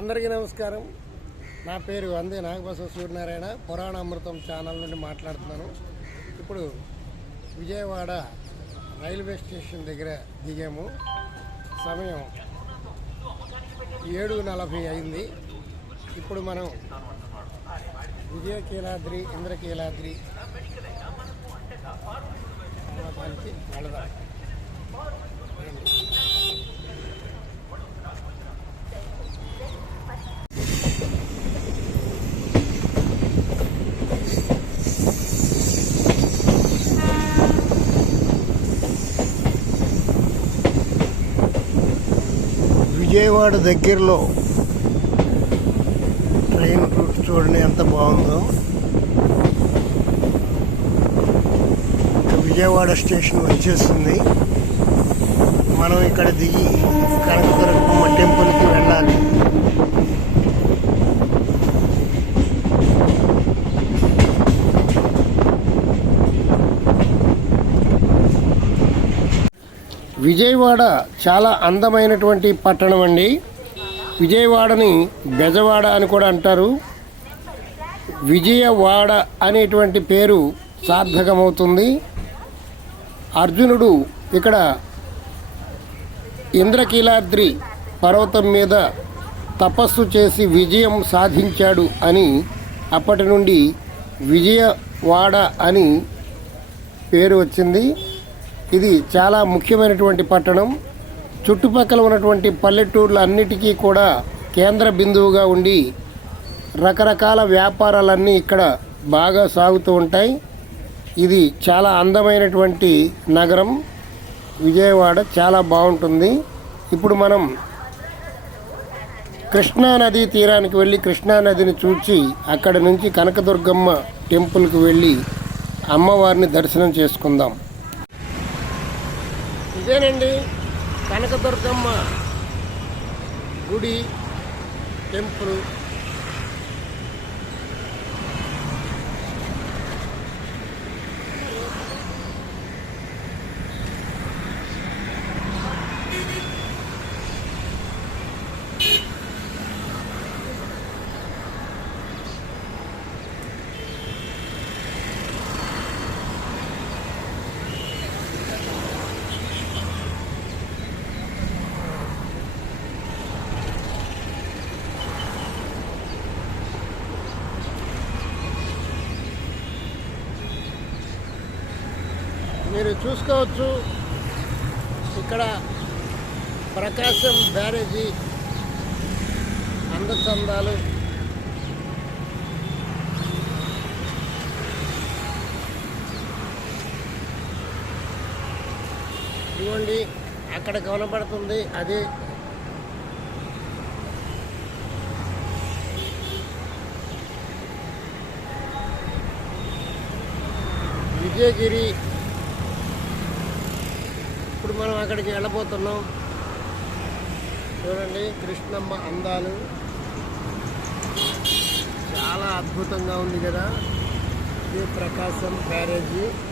అందరికీ నమస్కారం. నా పేరు అందే నాగబసవ సూర్యనారాయణ. పురాణ అమృతం ఛానల్ నుండి మాట్లాడుతున్నాను. ఇప్పుడు విజయవాడ రైల్వే స్టేషన్ దగ్గర దిగాము. సమయం ఏడు నలభై అయింది ఇప్పుడు మనం విజయకీలాద్రి ఇంద్రకీలాద్రి. వెళదాం. విజయవాడ దగ్గరలో ట్రైన్ రూట్ చూడండి ఎంత బాగుందో. విజయవాడ స్టేషన్ వచ్చేస్తుంది మనం ఇక్కడ దిగి కనకదుర్గమ్మ టెంపుల్కి వెళ్ళాలి. విజయవాడ చాలా అందమైనటువంటి పట్టణం అండి. విజయవాడని బెజవాడ అని కూడా అంటారు. విజయవాడ అనేటువంటి పేరు సార్థకమవుతుంది. అర్జునుడు ఇక్కడ ఇంద్రకీలాద్రి పర్వతం మీద తపస్సు చేసి విజయం సాధించాడు అని అప్పటి నుండి విజయవాడ అని పేరు వచ్చింది. ఇది చాలా ముఖ్యమైనటువంటి పట్టణం. చుట్టుపక్కల ఉన్నటువంటి పల్లెటూర్లు అన్నిటికీ కూడా కేంద్ర బిందువుగా ఉండి రకరకాల వ్యాపారాలన్నీ ఇక్కడ బాగా సాగుతూ ఉంటాయి. ఇది చాలా అందమైనటువంటి నగరం. విజయవాడ చాలా బాగుంటుంది. ఇప్పుడు మనం కృష్ణానదీ తీరానికి వెళ్ళి కృష్ణా నదిని చూచి అక్కడ నుంచి కనకదుర్గమ్మ టెంపుల్కి వెళ్ళి అమ్మవారిని దర్శనం చేసుకుందాం. ఇదేనండి కనకదుర్గమ్మ గుడి టెంపుల్. మీరు చూసుకోవచ్చు. ఇక్కడ ప్రకాశం బ్యారేజీ అందచందాలు ఇవ్వండి అక్కడ కనబడుతుంది అది. విజయగిరి ఇప్పుడు మనం అక్కడికి వెళ్ళబోతున్నాం. చూడండి కృష్ణమ్మ అందాలు. చాలా అద్భుతంగా ఉంది కదా. ఇది ప్రకాశం బ్యారేజీ.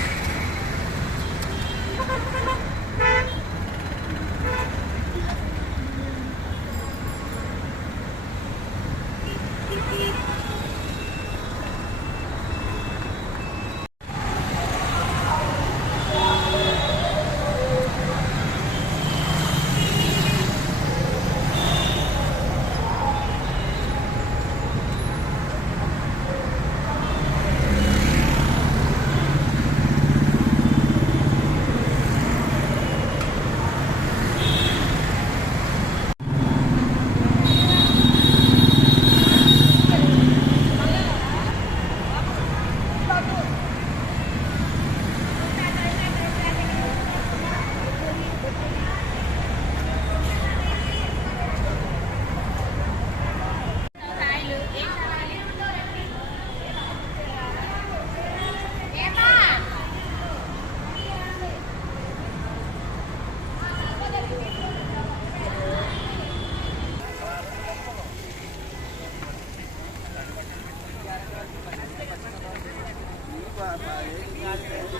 Thank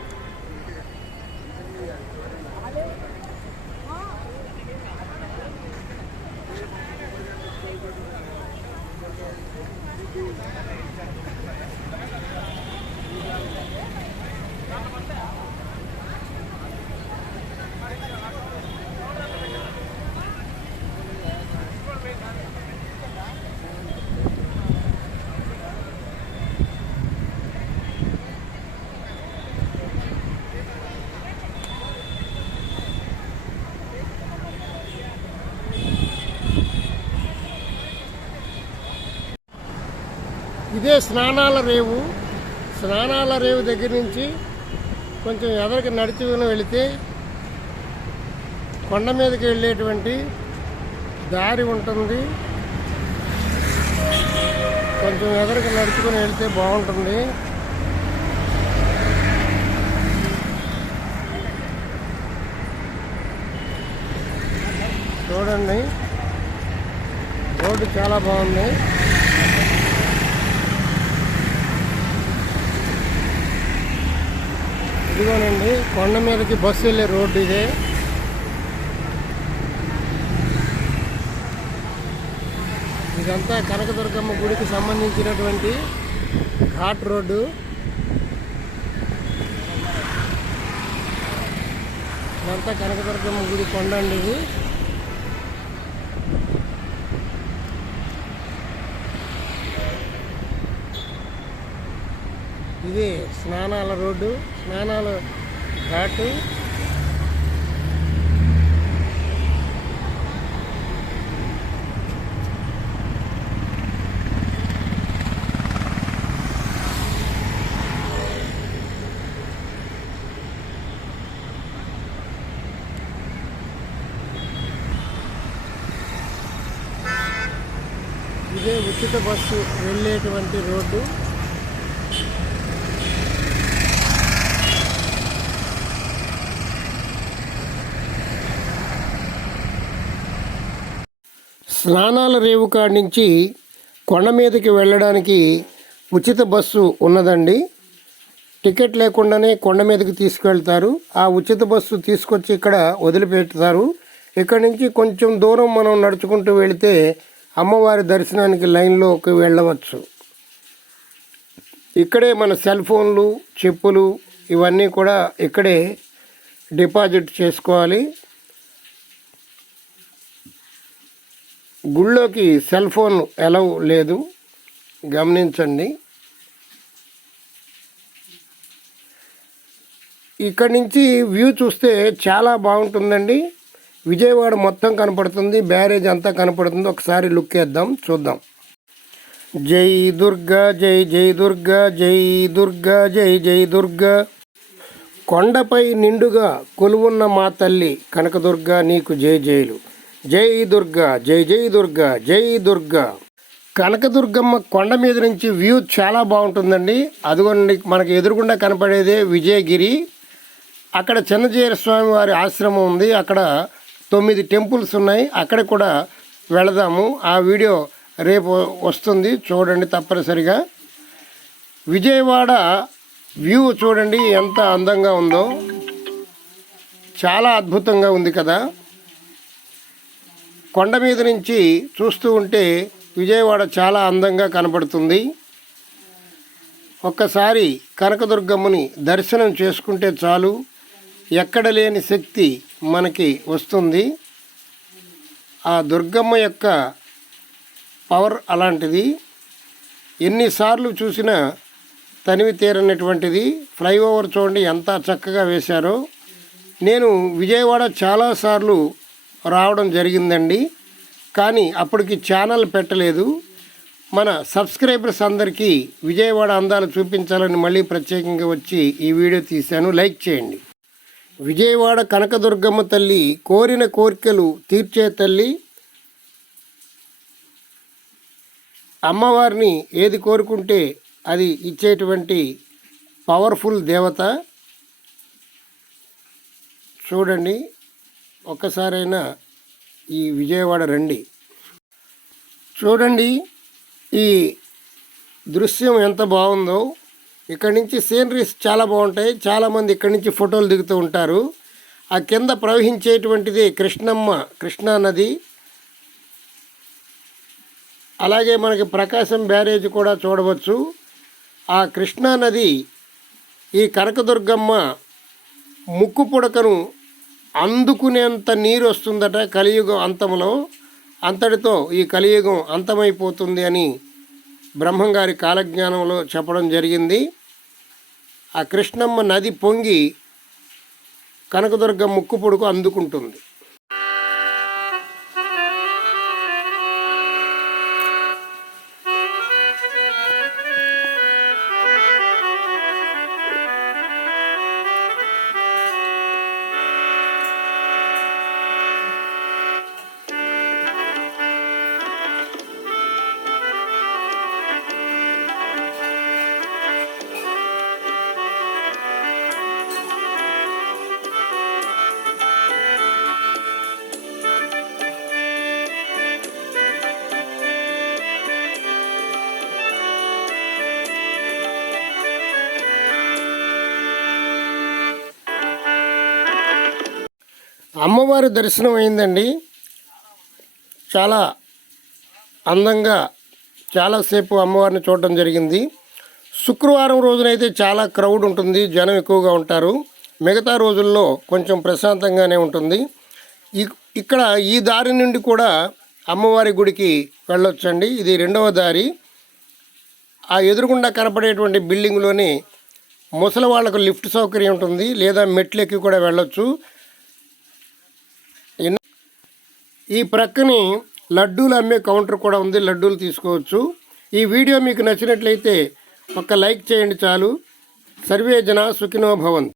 you. ఇదే స్నానాల రేవు. స్నానాల రేవు దగ్గర నుంచి కొంచెం ఎదరికి నడిచి వెళితే కొండ మీదకి వెళ్ళేటువంటి దారి ఉంటుంది. కొంచెం ఎదరికి నడుచుకుని వెళ్తే బాగుంటుంది. చూడండి. రోడ్డు చాలా బాగుంది. ఇదిగోనండి కొండ మీదకి బస్సు వెళ్ళే రోడ్డు ఇదే. ఇదంతా కనకదుర్గమ్మ గుడికి సంబంధించినటువంటి ఘాట్ రోడ్డు. ఇదంతా కనకదుర్గమ్మ గుడి కొండ అండి ఇది. ఇది స్నానాల రోడ్డు స్నానాల ఘాటు. ఇదే ఉచిత బస్సు వెళ్ళేటువంటి రోడ్డు. స్నానాల రేవుకాడి నుంచి కొండ మీదకి వెళ్ళడానికి ఉచిత బస్సు ఉన్నదండి. టికెట్ లేకుండానే కొండ మీదకి తీసుకెళ్తారు. ఆ ఉచిత బస్సు తీసుకొచ్చి ఇక్కడ వదిలిపెడతారు. ఇక్కడ నుంచి కొంచెం దూరం మనం నడుచుకుంటూ వెళితే అమ్మవారి దర్శనానికి లైన్లోకి వెళ్ళవచ్చు. ఇక్కడే మన సెల్ ఫోన్లు చెప్పులు ఇవన్నీ కూడా ఇక్కడే డిపాజిట్ చేసుకోవాలి. గుళ్ళోకి సెల్ ఫోన్ ఎలవ్ లేదు. గమనించండి. ఇక్కడి నుంచి వ్యూ చూస్తే చాలా బాగుంటుందండి. విజయవాడ మొత్తం కనపడుతుంది. బ్యారేజ్ అంతా కనపడుతుంది. ఒకసారి లుక్ వేద్దాం చూద్దాం. జై దుర్గా జై జై దుర్గా జై దుర్గా జై జై దుర్గా. కొండపై నిండుగా కొలువున్న మా తల్లి కనకదుర్గా నీకు జై జైలు. జై దుర్గా జై జై దుర్గా జై దుర్గా. కనకదుర్గమ్మ కొండ మీద నుంచి వ్యూ చాలా బాగుంటుందండి. అదిగోండి మనకి ఎదురుగుండా కనపడేదే విజయగిరి. అక్కడ చిన్నజీర స్వామి వారి ఆశ్రమం ఉంది. అక్కడ తొమ్మిది టెంపుల్స్ ఉన్నాయి. అక్కడ కూడా వెళదాము. ఆ వీడియో రేపు వస్తుంది. చూడండి తప్పనిసరిగా. విజయవాడ వ్యూ చూడండి ఎంత అందంగా ఉందో. చాలా అద్భుతంగా ఉంది కదా. కొండ మీద నుంచి చూస్తూ ఉంటే విజయవాడ చాలా అందంగా కనపడుతుంది ఒక్కసారి కనకదుర్గమ్మని దర్శనం చేసుకుంటే చాలు. ఎక్కడ లేని శక్తి మనకి వస్తుంది. ఆ దుర్గమ్మ యొక్క పవర్ అలాంటిది. ఎన్నిసార్లు చూసినా తనివి తీరనటువంటిది. ఫ్లైఓవర్ చూడండి ఎంత చక్కగా వేశారో. నేను విజయవాడ చాలాసార్లు రావడం జరిగిందండి. కానీ అప్పటికి ఛానల్ పెట్టలేదు. మన సబ్స్క్రైబర్స్ అందరికీ విజయవాడ అందాలు చూపించాలని మళ్ళీ ప్రత్యేకంగా వచ్చి ఈ వీడియో తీశాను. లైక్ చేయండి. విజయవాడ కనకదుర్గమ్మ తల్లి కోరిన కోరికలు తీర్చే తల్లి అమ్మవారిని ఏది కోరుకుంటే అది ఇచ్చేటువంటి పవర్ఫుల్ దేవత. చూడండి. ఒక్కసారైనా ఈ విజయవాడ రండి. చూడండి ఈ దృశ్యం ఎంత బాగుందో. ఇక్కడి నుంచి సీనరీస్ చాలా బాగుంటాయి. చాలామంది ఇక్కడి నుంచి ఫోటోలు దిగుతూ ఉంటారు. ఆ కింద ప్రవహించేటువంటిది కృష్ణమ్మ కృష్ణా నది. అలాగే మనకి ప్రకాశం బ్యారేజ్ కూడా చూడవచ్చు. ఆ కృష్ణా నది ఈ కనకదుర్గమ్మ ముక్కు పుడకను అందుకునేంత నీరు వస్తుందట కలియుగం అంతంలో అంతటితో ఈ కలియుగం అంతమైపోతుంది అని బ్రహ్మంగారి కాలజ్ఞానంలో చెప్పడం జరిగింది. ఆ కృష్ణమ్మ నది పొంగి కనకదుర్గ ముక్కు పొడుకు అందుకుంటుంది. అమ్మవారి దర్శనం అయిందండి. చాలా అందంగా చాలాసేపు అమ్మవారిని చూడటం జరిగింది. శుక్రవారం రోజునైతే చాలా క్రౌడ్ ఉంటుంది జనం ఎక్కువగా ఉంటారు. మిగతా రోజుల్లో కొంచెం ప్రశాంతంగానే ఉంటుంది. ఇక్కడ ఈ దారి నుండి కూడా అమ్మవారి గుడికి వెళ్ళొచ్చండి. ఇది రెండవ దారి. ఆ ఎదురుగుండా కనపడేటువంటి బిల్డింగ్లోని ముసలి వాళ్ళకు లిఫ్ట్ సౌకర్యం ఉంటుంది లేదా మెట్లు ఎక్కి కూడా వెళ్ళొచ్చు. ఈ ప్రక్కని లడ్డూలు అమ్మే కౌంటర్ కూడా ఉంది లడ్డూలు తీసుకోవచ్చు. ఈ వీడియో మీకు నచ్చినట్లయితే ఒక లైక్ చేయండి చాలు. సర్వే జన సుఖినో భవంతు.